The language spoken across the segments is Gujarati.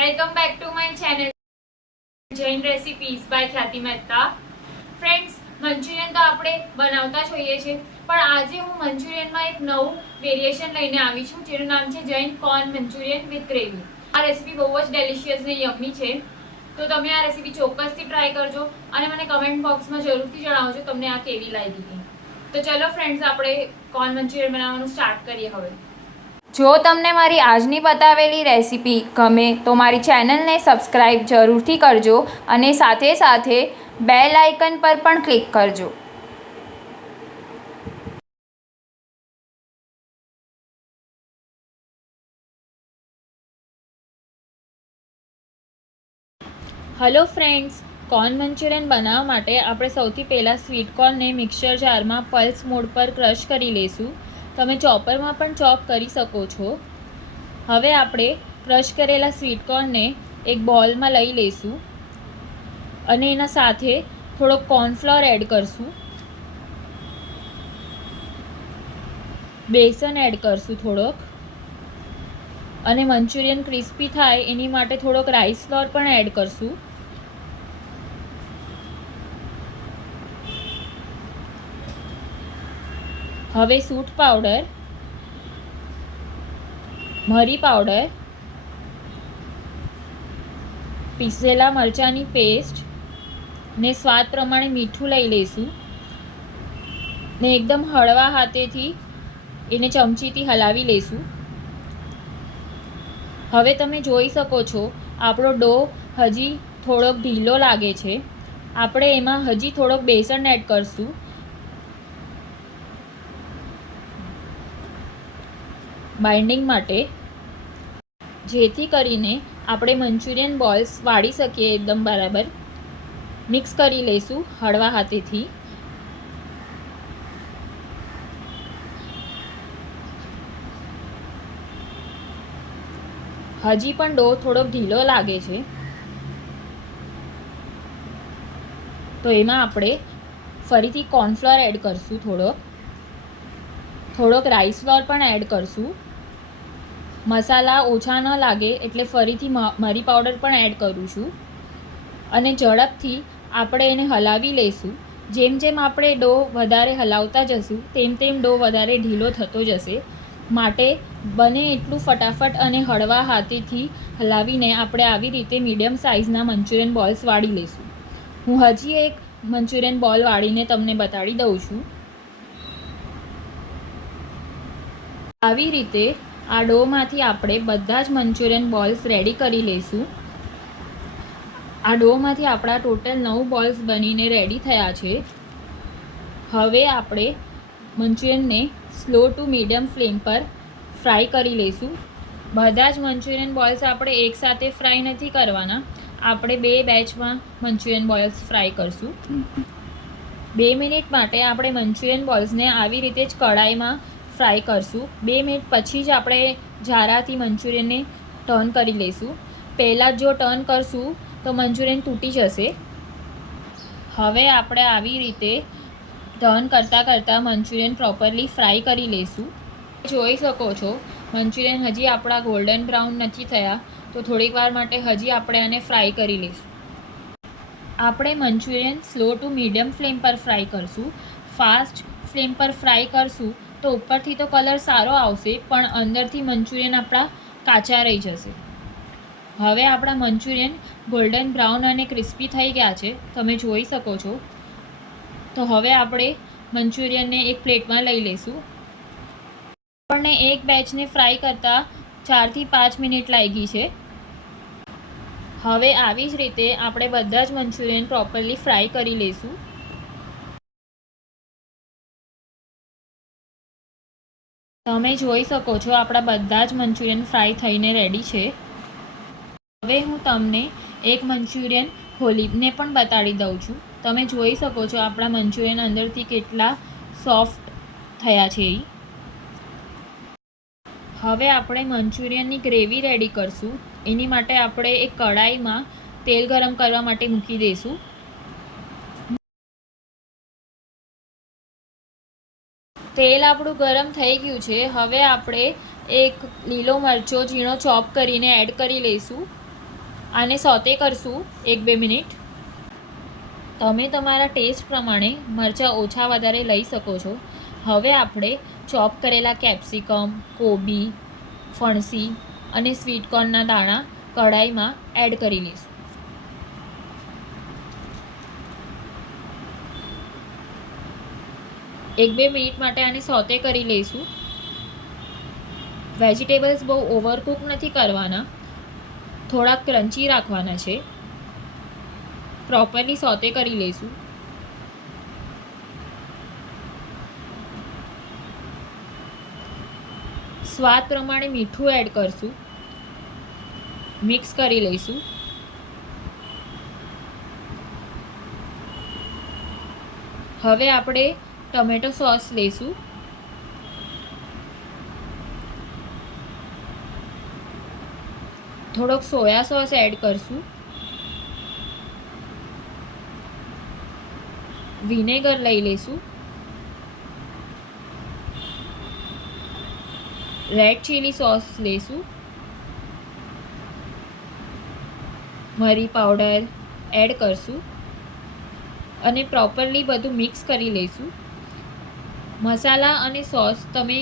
Welcome back to my channel Jain recipes by Khyati Mehta. Friends, Manchurian તો આપણે બનાવતા જ હોઈએ છીએ, પણ આજે હું મંચુરિયનમાં એક નવું વેરિએશન લઈને આવી છું જેનું નામ છે Jain corn Manchurian with gravy. આ રેસીપી બહુ જ ડેલિશિયસ ને યમ્મી છે, તો તમે આ રેસીપી ચોક્કસથી ટ્રાય કરજો અને મને કમેન્ટ બોક્સમાં જરૂરથી જણાવજો તમને આ કેવી લાગી. તો ચલો ફ્રેન્ડ્સ, આપણે કોર્ન મંચુરિયન બનાવવાનું સ્ટાર્ટ કરીએ હવે. જો તમને મારી આજની બતાવેલી રેસીપી ગમે તો મારી ચેનલને સબસ્ક્રાઈબ જરૂરથી કરજો અને સાથે સાથે બેલ આઇકન પર પણ ક્લિક કરજો. હલો ફ્રેન્ડ્સ, કોર્ન મંચુરિયન બનાવવા માટે આપણે સૌથી પહેલાં સ્વીટ કોર્નને મિક્સર જારમાં પલ્સ મોડ પર ક્રશ કરી લઈશું. તમે ચોપરમાં પણ ચોપ કરી શકો છો. હવે આપણે ક્રશ કરેલા સ્વીટ કોર્નને એક બોલમાં લઈ લઈશું અને એના સાથે થોડોક કોર્નફ્લોર એડ કરશું, બેસન એડ કરશું થોડોક, અને મંચુરિયન ક્રિસ્પી થાય એની માટે થોડોક રાઈસ ફ્લોર પણ એડ કરશું. હવે સૂંઠ પાવડર, મરી પાવડર, પીસેલા મરચાંની પેસ્ટ ને સ્વાદ પ્રમાણે મીઠું લઈ લઈશું ને એકદમ હળવા હાથેથી એને ચમચીથી હલાવી લઈશું. હવે તમે જોઈ શકો છો આપણો ડો હજી થોડોક ઢીલો લાગે છે. આપણે એમાં હજી થોડોક બેસન એડ કરશું બાઇન્ડિંગ માટે, જેથી કરીને આપણે મંચુરિયન બોલ્સ વાળી શકીએ એકદમ બરાબર. મિક્સ કરી લઈશું હળવા હાથેથી. હજી પણ ડો થોડોક ઢીલો લાગે છે, તો એમાં આપણે ફરીથી કોર્નફ્લોર એડ કરશું, થોડોક રાઈસ ફ્લોર પણ એડ કરશું. મસાલા ઓછા ન લાગે એટલે ફરીથી મરી પાવડર પણ એડ કરું છું અને ઝડપથી આપણે એને હલાવી લઈશું. જેમ જેમ આપણે ડો વધારે હલાવતા જશું તેમ તેમ ડો વધારે ઢીલો થતો જશે, માટે બને એટલું ફટાફટ અને હળવા હાથેથી હલાવીને આપણે આવી રીતે મીડિયમ સાઇઝના મંચુરિયન બોલ્સ વાળી લઈશું. હું હજી એક મંચુરિયન બોલ વાળીને તમને બતાડી દઉં છું. આવી રીતે આ ડોમાંથી આપણે બધા જ મંચુરિયન બોલ્સ રેડી કરી લઈશું. આ ડોમાંથી આપણા ટોટલ 9 બોલ્સ બનીને રેડી થયા છે. હવે આપણે મંચુરિયનને સ્લો ટુ મીડિયમ ફ્લેમ પર ફ્રાય કરી લઈશું. બધા જ મંચુરિયન બોલ્સ આપણે એકસાથે ફ્રાય નથી કરવાના, આપણે 2 બેચમાં મંચુરિયન બોલ્સ ફ્રાય કરશું. 2 મિનિટ માટે આપણે મંચુરિયન બોલ્સને આવી રીતે જ કઢાઈમાં ફ્રાય કરશું. 2 મિનિટ પછી જ આપણે ઝારાથી મંચુરિયનને ટર્ન કરી લઈશું. પહેલાં જો ટર્ન કરશું તો મંચુરિયન તૂટી જશે. હવે આપણે આવી રીતે ટર્ન કરતાં મંચુરિયન પ્રોપરલી ફ્રાય કરી લઈશું. જોઈ શકો છો મંચુરિયન હજી આપણા ગોલ્ડન બ્રાઉન નથી થયા, તો થોડીક વાર માટે હજી આપણે આને ફ્રાય કરી લઈશું. આપણે Manchurian slow to medium flame પર ફ્રાય કરશું. ફાસ્ટ ફ્લેમ પર ફ્રાય કરશું તો ઉપરથી તો કલર સારો આવશે, પણ અંદરથી મંચુરિયન આપણા કાચા રહી જશે. હવે આપણા મંચુરિયન ગોલ્ડન બ્રાઉન અને ક્રિસ્પી થઈ ગયા છે, તમે જોઈ શકો છો. તો હવે આપણે મંચુરિયનને એક પ્લેટમાં લઈ લઈશું. આપણને એક બેચને ફ્રાય કરતાં 4 થી 5 મિનિટ લાગી છે. હવે આવી જ રીતે આપણે બધા જ મંચુરિયન પ્રોપરલી ફ્રાય કરી લઈશું. તમે જોઈ શકો છો આપણા બધા જ મંચુરિયન ફ્રાય થઈને રેડી છે. હવે હું તમને એક મંચુરિયન ખોલીને પણ બતાડી દઉં છું. તમે જોઈ શકો છો આપણા મંચુરિયન અંદરથી કેટલા સોફ્ટ થયા છે. હવે આપણે મંચુરિયનની ગ્રેવી રેડી કરશું. એની માટે આપણે એક કઢાઈમાં તેલ ગરમ કરવા માટે મૂકી દઈશું. તેલ આપણું ગરમ થઈ ગયું છે. હવે આપણે એક લીલો મરચો ઝીણો ચોપ કરીને એડ કરી લઈશું. આને સોતે કરશું 1-2 મિનિટ. તમે તમારા ટેસ્ટ પ્રમાણે મરચાં ઓછા વધારે લઈ શકો છો. હવે આપણે ચોપ કરેલા કેપ્સિકમ, કોબી, ફણસી અને સ્વીટકોર્નના દાણા કઢાઈમાં એડ કરી લઈશું. એક બે મિનિટ માટે આને સોતે કરી લઈશું. વેજીટેબલ્સ બહુ ઓવરકુક નથી કરવાના, થોડાક ક્રન્ચી રાખવાના છે. પ્રોપરલી સોતે કરી લઈશું. સ્વાદ પ્રમાણે મીઠું એડ કરશું. મિક્સ કરી લઈશું. હવે આપણે ટમેટો સોસ લઈશું. થોડોક સોયા સોસ એડ કરશું. વિનેગર લઈ લઈશું. રેડ ચીલી સોસ લઈશું. મરી પાવડર એડ કરશું અને પ્રોપરલી બધું મિક્સ કરી લઈશું. મસાલા અને સોસ તમે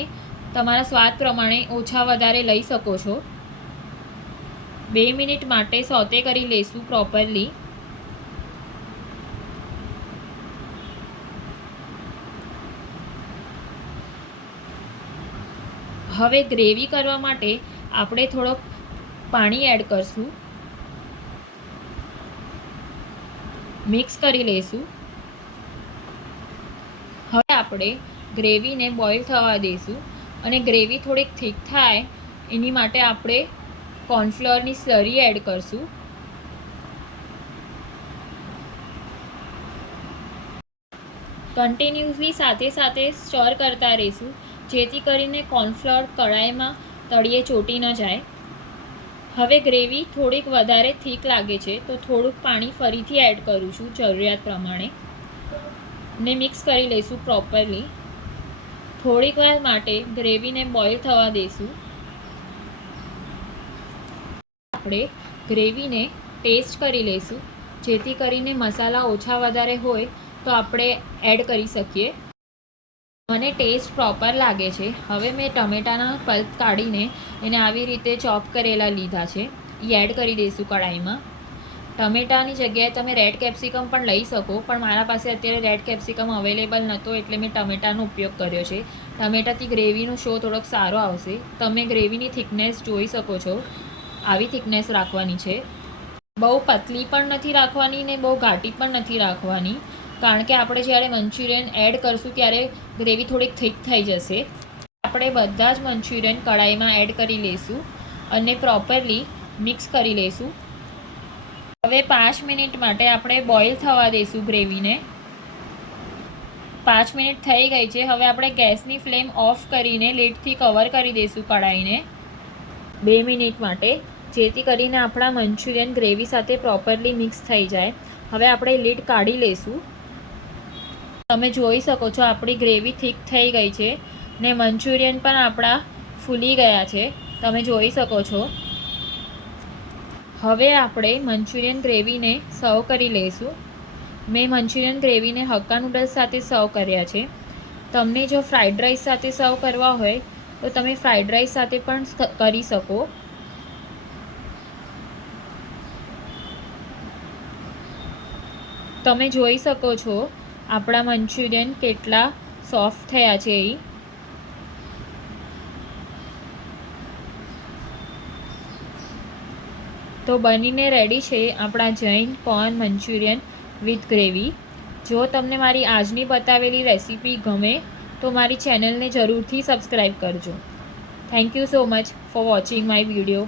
તમારા સ્વાદ પ્રમાણે ઓછા વધારે લઈ શકો છો. 2 મિનિટ માટે સોતે કરી લઈશું પ્રોપરલી. હવે ગ્રેવી કરવા માટે આપણે થોડોક પાણી એડ કરશું. મિક્સ કરી લઈશું. હવે આપણે ગ્રેવીને બોઇલ થવા દઈશું અને ગ્રેવી થોડીક થીક થાય એની માટે આપણે કોર્નફ્લોરની સ્લરી એડ કરશું. કન્ટિન્યુઅસલી સાથે સાથે સ્ટર કરતા રહીશું જેથી કરીને કોર્નફ્લોર કઢાઈમાં તળિયે ચોંટી ન જાય. હવે ગ્રેવી થોડીક વધારે થીક લાગે છે તો થોડુંક પાણી ફરીથી એડ કરું છું જરૂરિયાત પ્રમાણે ને મિક્સ કરી લઈશું પ્રોપરલી. થોડીક વાર માટે ગ્રેવીને બોઇલ થવા દઈશું. આપણે ગ્રેવીને ટેસ્ટ કરી લઈશું જેથી કરીને મસાલા ઓછા વધારે હોય તો આપણે એડ કરી શકીએ. મને ટેસ્ટ પ્રોપર લાગે છે. હવે મેં ટમેટાના પલ્પ કાઢીને એને આવી રીતે ચોપ કરેલા લીધા છે, એ એડ કરી દઈશું કઢાઈમાં. ટમેટાની જગ્યાએ તમે રેડ કેપ્સિકમ પણ લઈ શકો, પણ મારા પાસે અત્યારે રેડ કેપ્સિકમ અવેલેબલ નહોતો એટલે મેં ટમેટાનો ઉપયોગ કર્યો છે. ટમેટાથી ગ્રેવીનો શો થોડોક સારો આવશે. તમે ગ્રેવીની થિકનેસ જોઈ શકો છો, આવી થિકનેસ રાખવાની છે. બહુ પતલી પણ નથી રાખવાની ને બહુ ઘાટી પણ નથી રાખવાની, કારણ કે આપણે જ્યારે મંચુરિયન એડ કરશું ત્યારે ગ્રેવી થોડીક થીક થઈ જશે. આપણે બધા જ મંચુરિયન કઢાઈમાં એડ કરી લઈશું અને પ્રોપરલી મિક્સ કરી લઈશું. હવે 5 મિનિટ માટે આપણે બોઇલ થવા દઈશું ગ્રેવીને. 5 મિનિટ થઈ ગઈ છે. હવે આપણે ગેસની ફ્લેમ ઓફ કરીને લીડથી કવર કરી દઈશું કઢાઈને 2 મિનિટ માટે, જેથી કરીને આપણા મંચુરિયન ગ્રેવી સાથે પ્રોપરલી મિક્સ થઈ જાય. હવે આપણે લીડ કાઢી લઈશું. તમે જોઈ શકો છો આપણી ગ્રેવી થીક થઈ ગઈ છે ને મંચુરિયન પણ આપણા ફૂલી ગયા છે, તમે જોઈ શકો છો. હવે આપણે મંચુરિયન ગ્રેવીને સર્વ કરી લઈશું. મેં મંચુરિયન ગ્રેવીને હક્કા નૂડલ્સ સાથે સર્વ કર્યા છે. તમને જો ફ્રાઈડ રાઈસ સાથે સર્વ કરવા હોય તો તમે ફ્રાઈડ રાઈસ સાથે પણ કરી શકો. તમે જોઈ શકો છો આપણા મંચુરિયન કેટલા સોફ્ટ થયા છે. તો બનીને રેડી છે આપણા Jain corn Manchurian with gravy. જો તમને મારી આજની બતાવેલી રેસીપી ગમે તો મારી ચેનલને જરૂરથી સબસ્ક્રાઈબ કરજો. Thank you so much for watching my video.